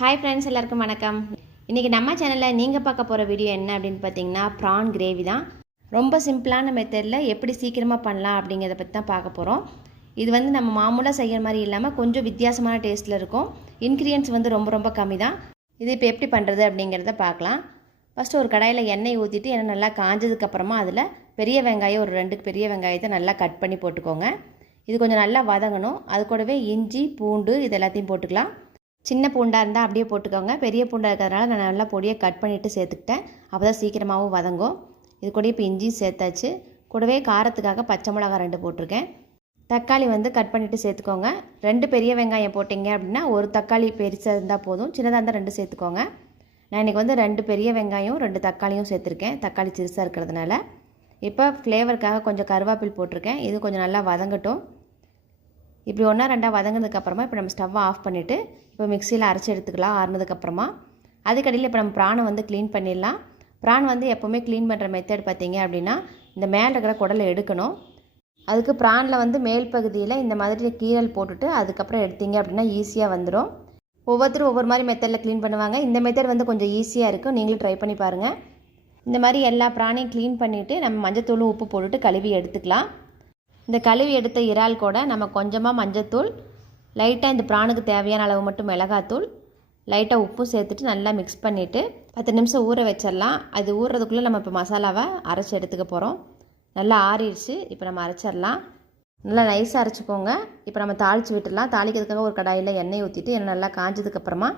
Hi friends எல்லாருக்கும் வணக்கம். இன்றைக்கி நம்ம சேனலில் நீங்கள் பார்க்க போகிற வீடியோ என்ன அப்படின்னு பார்த்தீங்கன்னா ப்ரான் கிரேவி தான். ரொம்ப சிம்பிளான மெத்தடில் எப்படி சீக்கிரமாக பண்ணலாம் அப்படிங்கிறத பற்றி தான் பார்க்க போகிறோம் இது வந்து நம்ம மாமூலாக செய்கிற மாதிரி இல்லாமல் கொஞ்சம் வித்தியாசமான டேஸ்ட்டில் இருக்கும். இன்க்ரீடியன்ஸ் வந்து ரொம்ப ரொம்ப கம்மி தான். இது இப்போ எப்படி பண்ணுறது அப்படிங்கிறத பார்க்கலாம். ஃபஸ்ட்டு ஒரு கடாயில் எண்ணெய் ஊற்றிட்டு எண்ணெய் நல்லா காஞ்சதுக்கப்புறமா அதில் பெரிய வெங்காயம் ஒரு ரெண்டு பெரிய வெங்காயத்தை நல்லா கட் பண்ணி போட்டுக்கோங்க. இது கொஞ்சம் நல்லா வதங்கணும். அது கூடவே இஞ்சி பூண்டு இது எல்லாத்தையும் போட்டுக்கலாம். சின்ன பூண்டாக இருந்தால் அப்படியே போட்டுக்கோங்க. பெரிய பூண்டாக இருக்கிறதுனால நான் நல்லா பொடியை கட் பண்ணிவிட்டு சேர்த்துக்கிட்டேன். அப்போ தான் சீக்கிரமாகவும் வதங்கும். இது கூட இப்போ இஞ்சி சேர்த்தாச்சு. கூடவே காரத்துக்காக பச்சை மிளகாய் ரெண்டு போட்டிருக்கேன். தக்காளி வந்து கட் பண்ணிவிட்டு சேர்த்துக்கோங்க. ரெண்டு பெரிய வெங்காயம் போட்டிங்க அப்படின்னா ஒரு தக்காளி பெருசாக இருந்தால் போதும். சின்னதாக இருந்தால் ரெண்டு சேர்த்துக்கோங்க. நான் இன்றைக்கி வந்து ரெண்டு பெரிய வெங்காயம் ரெண்டு தக்காளியும் சேர்த்துருக்கேன். தக்காளி சிறுசாக இருக்கிறதுனால. இப்போ ஃப்ளேவருக்காக கொஞ்சம் கருவேப்பில் போட்டிருக்கேன். இது கொஞ்சம் நல்லா வதங்கட்டும். இப்படி ஒன்றா ரெண்டாக வதங்கினதுக்கப்புறமா இப்போ நம்ம ஸ்டவ்வை ஆஃப் பண்ணிவிட்டு இப்போ மிக்சியில் அரைச்சி எடுத்துக்கலாம் ஆறுனதுக்கப்புறமா. அதுக்கடியில் இப்போ நம்ம ப்ரானை வந்து க்ளீன் பண்ணிடலாம். ப்ரான் வந்து எப்போவுமே க்ளீன் பண்ணுற மெத்தட் பார்த்தீங்க அப்படின்னா இந்த மேலே இருக்கிற குடலை எடுக்கணும். அதுக்கு ப்ரானில் வந்து மேல் பகுதியில் இந்த மாதிரி கீரல் போட்டுட்டு அதுக்கப்புறம் எடுத்தீங்க அப்படின்னா ஈஸியாக வந்துடும் ஒவ்வொருத்தரும் ஒவ்வொரு மாதிரி மெத்தடில் க்ளீன் பண்ணுவாங்க. இந்த மெத்தட் வந்து கொஞ்சம் ஈஸியாக இருக்கும். நீங்களும் ட்ரை பண்ணி பாருங்கள் இந்த மாதிரி எல்லா ப்ரானையும் க்ளீன் பண்ணிவிட்டு நம்ம மஞ்சத்தூளும் உப்பு போட்டுட்டு கழுவி எடுத்துக்கலாம். இந்த கழுவி எடுத்த இறால் கூட நம்ம கொஞ்சமாக மஞ்சத்தூள் லைட்டாக இந்த ப்ரானுக்கு தேவையான அளவு மட்டும் மிளகாத்தூள் லைட்டாக உப்பும் சேர்த்துட்டு நல்லா மிக்ஸ் பண்ணிவிட்டு பத்து நிமிஷம் ஊற வச்சிடலாம். அது ஊறுறதுக்குள்ளே நம்ம இப்போ மசாலாவை அரைச்சி எடுத்துக்க போகிறோம் நல்லா ஆறிடுச்சு. இப்போ நம்ம அரைச்சிடலாம். நல்லா நைஸாக அரைச்சிக்கோங்க. இப்போ நம்ம தாளித்து விட்டுடலாம். தாளிக்கிறதுக்காக ஒரு கடாயில் எண்ணெய் ஊற்றிட்டு எண்ணெய் நல்லா காஞ்சதுக்கப்புறமா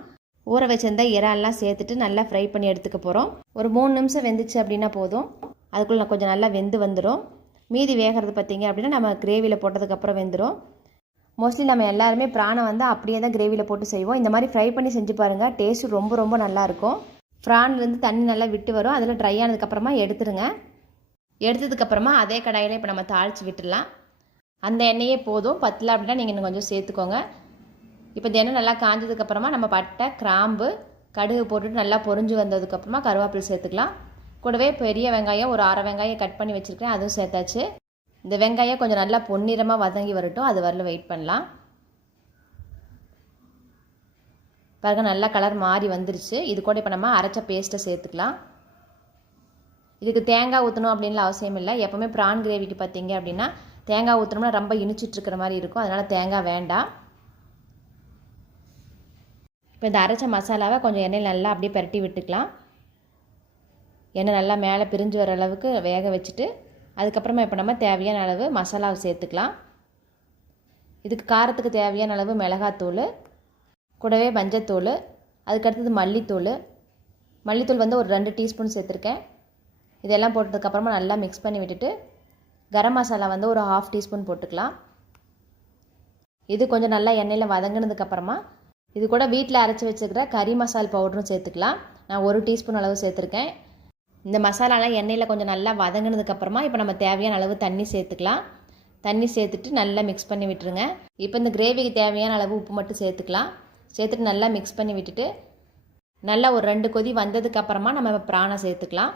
ஊற வச்சிருந்த இறால்லாம் சேர்த்துட்டு நல்லா ஃப்ரை பண்ணி எடுத்துக்க போகிறோம் ஒரு மூணு நிமிஷம் வெந்துச்சு அப்படின்னா போதும். அதுக்குள்ளே கொஞ்சம் நல்லா வெந்து வந்துடும் மீதி வேகிறது பார்த்தீங்க அப்படின்னா நம்ம கிரேவியில் போட்டதுக்கப்புறம் வெந்துடும் மோஸ்ட்லி நம்ம எல்லாருமே ப்ரானை வந்து அப்படியே தான் கிரேவியில் போட்டு செய்வோம். இந்த மாதிரி ஃப்ரை பண்ணி செஞ்சு பாருங்கள் டேஸ்ட்டு ரொம்ப ரொம்ப நல்லாயிருக்கும் ப்ரான்லேருந்து தண்ணி நல்லா விட்டு வரும். அதில் ட்ரை ஆனதுக்கப்புறமா எடுத்துருங்க. எடுத்ததுக்கப்புறமா அதே கடாயில் இப்போ நம்ம தாளித்து விட்டுடலாம். அந்த எண்ணெயே போதும். பத்தல அப்படின்னா நீங்கள் இன்னும் கொஞ்சம் சேர்த்துக்கோங்க. இப்போ தினம் நல்லா காஞ்சதுக்கப்புறமா நம்ம பட்டை கிராம்பு கடுகு போட்டுட்டு நல்லா பொரிஞ்சு வந்ததுக்கப்புறமா கருவேப்பிலை சேர்த்துக்கலாம். கூடவே பெரிய வெங்காயம் ஒரு அரை வெங்காயம் கட் பண்ணி வச்சுருக்கேன். அதுவும் சேர்த்தாச்சு. இந்த வெங்காயம் கொஞ்சம் நல்லா பொன்னிறமாக வதங்கி வரட்டும். அது வரல வெயிட் பண்ணலாம். பாருங்க நல்லா கலர் மாறி வந்துருச்சு. இது கூட இப்போ நம்ம அரைச்ச பேஸ்ட்டை சேர்த்துக்கலாம். இதுக்கு தேங்காய் ஊற்றணும் அப்படின்லாம் அவசியம் இல்லை. எப்போவுமே ப்ரான் கிரேவிக்கு பார்த்தீங்க அப்படின்னா தேங்காய் ஊற்றணும்னா ரொம்ப இனிச்சிட்ருக்கிற மாதிரி இருக்கும். அதனால் தேங்காய் வேண்டாம். இப்போ இந்த அரைச்ச மசாலாவை கொஞ்சம் எண்ணெயில் நல்லா அப்படியே பரட்டி விட்டுக்கலாம். எண்ணெய் நல்லா மேலே பிரிஞ்சு வர அளவுக்கு வேக வச்சுட்டு அதுக்கப்புறமா இப்போ நம்ம தேவையான அளவு மசாலாவை சேர்த்துக்கலாம். இதுக்கு காரத்துக்கு தேவையான அளவு மிளகாத்தூள் கூடவே மஞ்சத்தூள் அதுக்கடுத்தது மல்லித்தூள். மல்லித்தூள் வந்து ஒரு ரெண்டு டீஸ்பூன் சேர்த்துருக்கேன். இதெல்லாம் போட்டதுக்கப்புறமா நல்லா மிக்ஸ் பண்ணி விட்டுட்டு கரம் மசாலா வந்து ஒரு ஹாஃப் டீஸ்பூன் போட்டுக்கலாம். இது கொஞ்சம் நல்லா எண்ணெயில் வதங்கினதுக்கப்புறமா இது கூட வீட்டில் அரைச்சி வச்சுக்கிற கறி மசால் பவுடரும் சேர்த்துக்கலாம். நான் ஒரு டீஸ்பூன் அளவு சேர்த்துருக்கேன். இந்த மசாலாலாம் எண்ணெயில் கொஞ்சம் நல்லா வதங்கினதுக்கப்புறமா இப்போ நம்ம தேவையான அளவு தண்ணி சேர்த்துக்கலாம். தண்ணி சேர்த்துட்டு நல்லா மிக்ஸ் பண்ணி விட்டுருங்க. இப்போ இந்த கிரேவிக்கு தேவையான அளவு உப்பு மட்டும் சேர்த்துக்கலாம். சேர்த்துட்டு நல்லா மிக்ஸ் பண்ணி விட்டுட்டு நல்லா ஒரு ரெண்டு கொதி வந்ததுக்கப்புறமா நம்ம ப்ரானை சேர்த்துக்கலாம்.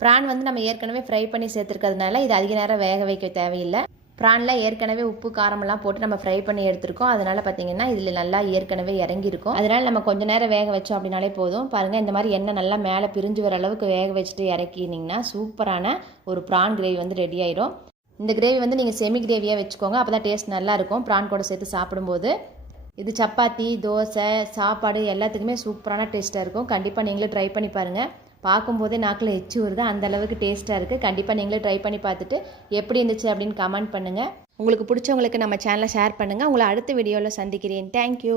ப்ரான் வந்து நம்ம ஏற்கனவே ஃப்ரை பண்ணி சேர்த்துருக்கிறதுனால இது அதிக நேரம் வேக வைக்க தேவையில்லை. ப்ரானில் ஏற்கனவே உப்பு காரமெல்லாம் போட்டு நம்ம ஃப்ரை பண்ணி எடுத்திருக்கோம். அதனால் பார்த்தீங்கன்னா இதில் நல்லா ஏற்கனவே இறங்கியிருக்கும். அதனால் நம்ம கொஞ்சம் நேரம் வேக வச்சோம் அப்படின்னாலே போதும். பாருங்கள் இந்த மாதிரி எண்ணெய் நல்லா மேலே பிரிஞ்சு வர அளவுக்கு வேக வச்சுட்டு இறக்கினீங்கன்னா சூப்பரான ஒரு ப்ரான் கிரேவி வந்து ரெடி ஆயிரும். இந்த கிரேவி வந்து நீங்கள் செமி கிரேவியாக வச்சுக்கோங்க. அப்போ தான் டேஸ்ட் நல்லா இருக்கும். ப்ரான் கூட சேர்த்து சாப்பிடும்போது. இது சப்பாத்தி தோசை சாப்பாடு எல்லாத்துக்குமே சூப்பரான டேஸ்ட்டாக இருக்கும். கண்டிப்பாக நீங்களும் ட்ரை பண்ணி பாருங்கள் பார்க்கும்போதே நாக்கில் எச்சு வருது. அந்த அளவுக்கு டேஸ்ட்டாக இருக்குது கண்டிப்பாக நீங்களே ட்ரை பண்ணி பார்த்துட்டு எப்படி இருந்துச்சு அப்படின்னு கமெண்ட் பண்ணுங்கள் உங்களுக்கு பிடிச்சவங்களுக்கு நம்ம சேனலை ஷேர் பண்ணுங்கள் உங்களை அடுத்த வீடியோவில் சந்திக்கிறேன். தேங்க்யூ